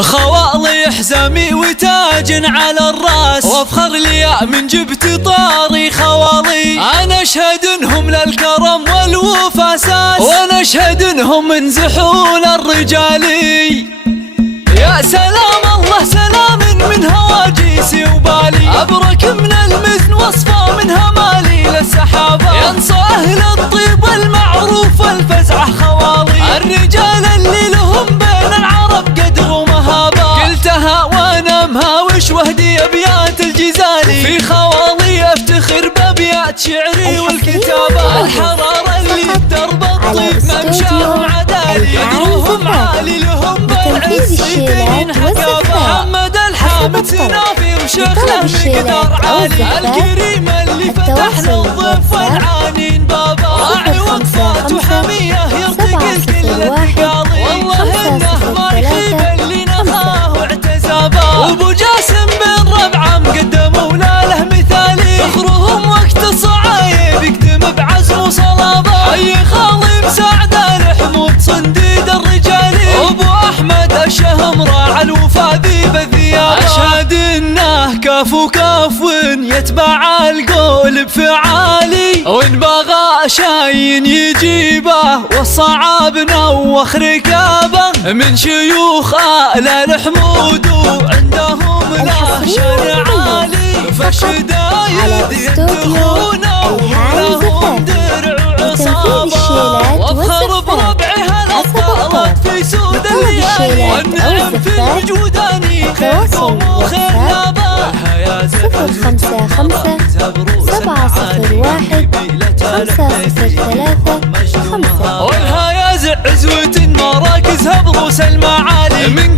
خوالي حزامي وتاج على الراس، وافخر لي من جبت طاري خوالي. انا اشهد انهم للكرم والوفا اساس، وانا اشهد انهم انزحون الرجالي. يا سلام الله سلام من هواجيسي وبالي، ابرك من المزن وصفى من همالي للسحابة. ينصى اهل الطيب المعروف الفزعة خوالي، الرجال اللي لهم بين العرب قدر ومهابة. قلتها وانا مهاوش وهدي ابيات الجزالي، في خوالي افتخر بابيات شعري والكتابة. الحرارة اللي بدرب الطيب ممشاهم عدالي، قدرهم عالي لهم بالعز سنين حقابة. محمد الحامد سنافي وشيخ مقدار عالي، الكريم اللي فتحنا الضيف والعانين بابا. راعي وقفات وحمية يرتقي الكل قاضي، والله انه ما يخيب اللي نخاه واعتزابا. وابو جاسم بن ربعه مقدموا له مثالي، فخرهم وقت الصعايب يقدم بعزم وصلابه. حي خالي مساعد الحمود صنديد الرجالي، ابو احمد الشهم راعى الوفا ذيب الذيابه. اشهد انه كاف وكاف يتبع القول بفعالي، وان بغى شاين يجيبه والصعاب نوخ ركابه. من شيوخ آل الحمود وعندهم له شان عالي، فالشدايد ينتخونه ولهم درع وعصابه. وافخر بربعها الابطالات في سود الليالي، والنعم في الوجوداني خيركم وخلابه. 055 701 503 5. والها يا عزوة مراكزها بروس المعالي، من